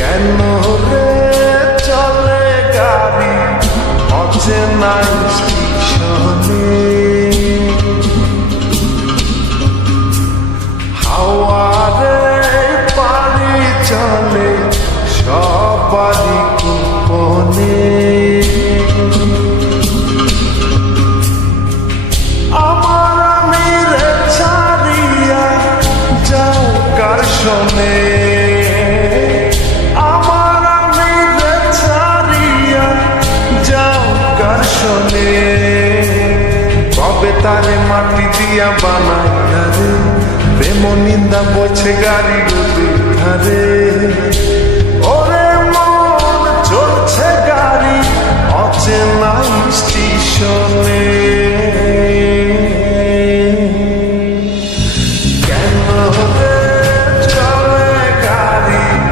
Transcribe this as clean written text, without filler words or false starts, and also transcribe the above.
কেন রে চলে গাড়ি অচেনা স্টেশনে, হাওয়ারে পানি চলে সবারই গোপনে। আমার আমিরে ছাড়িয়া যাও কার শোনে, আমার আমিরে ছাড়িয়া যাও কার শোনে। কবে তারে মাটি দিয়া বানাই রে, প্রেম নিন্দা বলছে গাড়ি ধারে।